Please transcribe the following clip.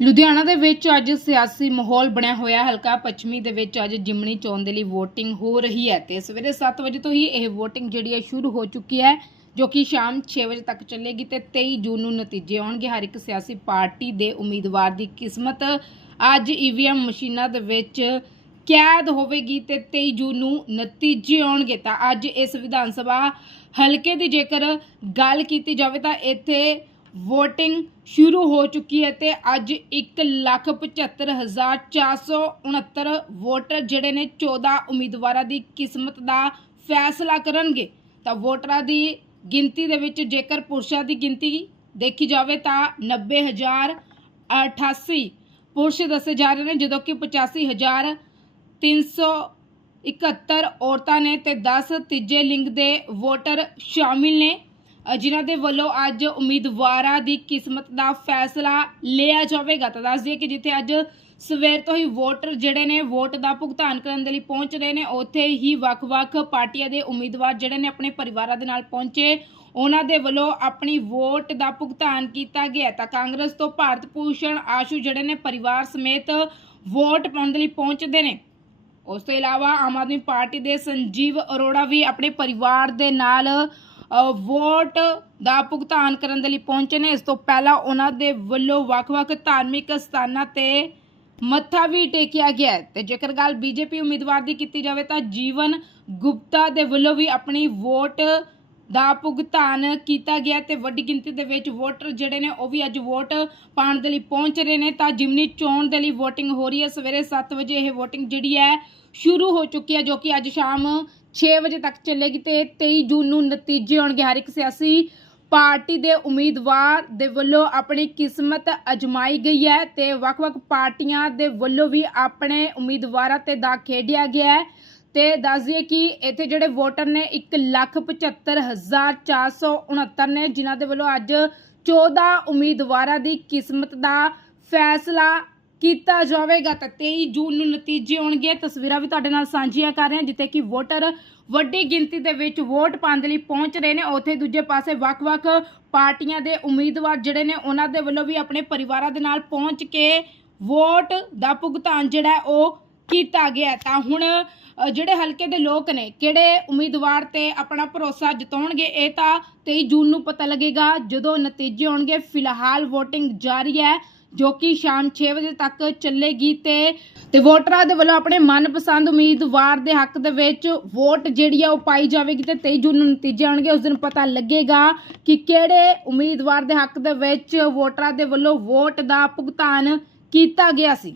ਲੁਧਿਆਣਾ ਦੇ ਵਿੱਚ ਅੱਜ ਸਿਆਸੀ ਮਾਹੌਲ ਬਣਿਆ ਹੋਇਆ ਹਲਕਾ ਪੱਛਮੀ ਦੇ ਵਿੱਚ ਅੱਜ ਜਿਮਣੀ ਚੋਣ ਦੇ ਲਈ ਵੋਟਿੰਗ ਹੋ ਰਹੀ ਹੈ ਤੇ ਸਵੇਰੇ 7 ਵਜੇ ਤੋਂ ਹੀ ਇਹ ਵੋਟਿੰਗ ਜਿਹੜੀ ਹੈ ਸ਼ੁਰੂ ਹੋ ਚੁੱਕੀ ਹੈ, ਜੋ ਕਿ ਸ਼ਾਮ 6 ਵਜੇ ਤੱਕ ਚੱਲੇਗੀ ਤੇ 23 ਜੂਨ ਨੂੰ ਨਤੀਜੇ ਆਉਣਗੇ। ਹਰ ਇੱਕ ਸਿਆਸੀ ਪਾਰਟੀ ਦੇ ਉਮੀਦਵਾਰ ਦੀ ਕਿਸਮਤ ਅੱਜ EVM ਮਸ਼ੀਨਾਂ ਦੇ ਵਿੱਚ ਕੈਦ ਹੋਵੇਗੀ ਤੇ 23 ਜੂਨ ਨੂੰ ਨਤੀਜੇ ਆਉਣਗੇ। ਤਾਂ ਅੱਜ ਇਸ ਵਿਧਾਨ ਸਭਾ ਹਲਕੇ ਦੀ ਜੇਕਰ ਗੱਲ ਕੀਤੀ ਜਾਵੇ ਤਾਂ ਇੱਥੇ VOTING ਸ਼ੁਰੂ ਹੋ ਚੁੱਕੀ ਹੈ ਤੇ ਅੱਜ 175469 ਵੋਟਰ ਜਿਹੜੇ ਨੇ 14 ਉਮੀਦਵਾਰਾਂ ਦੀ ਕਿਸਮਤ ਦਾ ਫੈਸਲਾ ਕਰਨਗੇ। ਤਾਂ ਵੋਟਰਾਂ ਦੀ ਗਿਣਤੀ ਦੇ ਵਿੱਚ ਜੇਕਰ ਪੁਰਸ਼ਾਂ ਦੀ ਗਿਣਤੀ ਦੇਖੀ ਜਾਵੇ ਤਾਂ 90088 ਪੁਰਸ਼ ਦੱਸੇ ਜਾ ਰਹੇ ਨੇ, ਜਦੋਂ ਕਿ 85000 371 ਔਰਤਾਂ ਨੇ ਤੇ 10 ਤੀਜੇ ਲਿੰਗ ਦੇ ਵੋਟਰ ਸ਼ਾਮਿਲ ਨੇ। ਜਿਨ੍ਹਾਂ ਦੇ ਵੱਲੋਂ ਅੱਜ ਉਮੀਦਵਾਰਾਂ ਦੀ ਕਿਸਮਤ ਦਾ ਫੈਸਲਾ ਲਿਆ ਜਾਵੇਗਾ। ਤਾਂ ਦੱਸ ਦਈਏ ਕਿ ਜਿੱਥੇ ਅੱਜ ਸਵੇਰ ਤੋਂ ਹੀ ਵੋਟਰ ਜਿਹੜੇ ਨੇ, ਵੋਟ ਦਾ ਭੁਗਤਾਨ ਕਰਨ ਦੇ ਲਈ ਪਹੁੰਚ ਰਹੇ ਨੇ, ਉੱਥੇ ਹੀ ਵੱਖ-ਵੱਖ ਪਾਰਟੀਆਂ ਦੇ ਉਮੀਦਵਾਰ ਜਿਹੜੇ ਨੇ ਆਪਣੇ ਪਰਿਵਾਰਾਂ ਦੇ ਨਾਲ ਪਹੁੰਚੇ। ਉਹਨਾਂ ਦੇ ਵੱਲੋਂ ਆਪਣੀ ਵੋਟ ਦਾ ਭੁਗਤਾਨ ਕੀਤਾ ਗਿਆ ਤਾਂ ਕਾਂਗਰਸ ਤੋਂ ਭਾਰਤ ਭੂਸ਼ਣ ਆਸ਼ੂ ਜਿਹੜੇ ਨੇ ਪਰਿਵਾਰ ਸਮੇਤ ਵੋਟ ਪਾਉਣ ਦੇ ਲਈ ਪਹੁੰਚਦੇ ਨੇ। ਉਸ ਤੋਂ ਇਲਾਵਾ ਆਮ ਆਦਮੀ ਪਾਰਟੀ ਦੇ ਸੰਜੀਵ ਅਰੋੜਾ ਵੀ ਆਪਣੇ ਪਰਿਵਾਰ ਦੇ ਨਾਲ ਵੋਟ ਦਾ ਭੁਗਤਾਨ ਕਰਨ ਦੇ ਲਈ ਪਹੁੰਚੇ ਨੇ। ਇਸ ਤੋਂ ਪਹਿਲਾਂ ਉਹਨਾਂ ਦੇ ਵੱਲੋਂ ਵੱਖ-ਵੱਖ ਧਾਰਮਿਕ ਸਥਾਨਾਂ ਤੇ ਮੱਥਾ ਵੀ ਟੇਕਿਆ ਗਿਆ ਹੈ। ਤੇ ਜੇਕਰ ਗੱਲ ਬੀਜੇਪੀ ਉਮੀਦਵਾਰ ਦੀ ਕੀਤੀ ਜਾਵੇ ਤਾਂ ਜੀਵਨ ਗੁਪਤਾ ਦੇ ਵੱਲੋਂ ਵੀ ਆਪਣੀ ਵੋਟ ਦਾ ਭੁਗਤਾਨ ਕੀਤਾ ਗਿਆ ਤੇ ਵੱਡੀ ਗਿਣਤੀ ਦੇ ਵਿੱਚ ਵੋਟਰ ਜਿਹੜੇ ਨੇ ਉਹ ਵੀ ਅੱਜ ਵੋਟ ਪਾਉਣ ਦੇ ਲਈ ਪਹੁੰਚ ਰਹੇ ਨੇ। ਤਾਂ ਜਿਮਨੀ ਚੋਣ ਦੇ ਲਈ VOTING ਹੋ ਰਹੀ ਹੈ। ਸਵੇਰੇ 7 ਵਜੇ ਇਹ VOTING ਜਿਹੜੀ ਹੈ ਸ਼ੁਰੂ ਹੋ ਚੁੱਕੀ ਹੈ, ਜੋ ਕਿ ਅੱਜ ਸ਼ਾਮ 6 ਵਜੇ ਤੱਕ ਚੱਲੇਗੀ ਤੇ 23 ਜੂਨ ਨੂੰ ਨਤੀਜੇ ਆਉਣਗੇ। ਹਰ ਇੱਕ ਸਿਆਸੀ ਪਾਰਟੀ ਦੇ ਉਮੀਦਵਾਰ ਦੇ ਵੱਲੋਂ ਆਪਣੀ ਕਿਸਮਤ ਅਜਮਾਈ ਗਈ ਹੈ ਤੇ ਵੱਖ-ਵੱਖ ਪਾਰਟੀਆਂ ਦੇ ਵੱਲੋਂ ਵੀ ਆਪਣੇ ਉਮੀਦਵਾਰਾਂ ਤੇ ਦਾ ਖੇਡਿਆ ਗਿਆ ਹੈ। ਤੇ ਦੱਸ ਦਈਏ ਕਿ ਇੱਥੇ ਜਿਹੜੇ ਵੋਟਰ ਨੇ 175469 ਨੇ, ਜਿਨ੍ਹਾਂ ਦੇ ਵੱਲੋਂ ਅੱਜ 14 ਉਮੀਦਵਾਰਾਂ ਦੀ ਕਿਸਮਤ ਦਾ ਫੈਸਲਾ ਕੀਤਾ ਜਾਵੇਗਾ ਤਾਂ 23 ਜੂਨ ਨੂੰ ਨਤੀਜੇ ਆਉਣਗੇ। ਤਸਵੀਰਾਂ ਵੀ ਤੁਹਾਡੇ ਨਾਲ ਸਾਂਝੀਆਂ ਕਰ ਰਹੇ ਹਾਂ, ਜਿੱਥੇ ਕਿ ਵੋਟਰ ਵੱਡੀ ਗਿਣਤੀ ਦੇ ਵਿੱਚ ਵੋਟ ਪਾਉਣ ਦੇ ਲਈ ਪਹੁੰਚ ਰਹੇ ਨੇ। ਉੱਥੇ ਦੂਜੇ ਪਾਸੇ ਵੱਖ-ਵੱਖ ਪਾਰਟੀਆਂ ਦੇ ਉਮੀਦਵਾਰ ਜਿਹੜੇ ਨੇ, ਉਹਨਾਂ ਦੇ ਵੱਲੋਂ ਵੀ ਆਪਣੇ ਪਰਿਵਾਰਾਂ ਦੇ ਨਾਲ ਪਹੁੰਚ ਕੇ ਵੋਟ ਦਾ ਭੁਗਤਾਨ ਜਿਹੜਾ ਉਹ ਕੀਤਾ ਗਿਆ। ਤਾਂ ਹੁਣ ਜਿਹੜੇ ਹਲਕੇ ਦੇ ਲੋਕ ਨੇ, ਕਿਹੜੇ ਉਮੀਦਵਾਰ ਤੇ ਆਪਣਾ ਭਰੋਸਾ ਜਤਾਉਣਗੇ, ਇਹ ਤਾਂ 23 ਜੂਨ ਨੂੰ ਪਤਾ ਲੱਗੇਗਾ। ਜਦੋਂ ਨਤੀਜੇ ਆਉਣਗੇ, ਫਿਲਹਾਲ VOTING ਜਾਰੀ ਹੈ। ਜੋ ਕਿ ਸ਼ਾਮ 6 ਵਜੇ ਤੱਕ ਚੱਲੇਗੀ ਤੇ ਤੇ ਵੋਟਰਾਂ ਦੇ ਵੱਲੋਂ ਆਪਣੇ ਮਨਪਸੰਦ ਉਮੀਦਵਾਰ ਦੇ ਹੱਕ ਦੇ ਵਿੱਚ ਵੋਟ ਜਿਹੜੀ ਆ ਉਹ ਪਾਈ ਜਾਵੇਗੀ ਤੇ 23 ਜੂਨ ਨੂੰ ਨਤੀਜੇ ਆਉਣਗੇ। ਉਸ ਦਿਨ ਪਤਾ ਲੱਗੇਗਾ ਕਿ ਕਿਹੜੇ ਉਮੀਦਵਾਰ ਦੇ ਹੱਕ ਦੇ ਵਿੱਚ ਵੋਟਰਾਂ ਦੇ ਵੱਲੋਂ ਵੋਟ ਦਾ ਭੁਗਤਾਨ ਕੀਤਾ ਗਿਆ ਸੀ।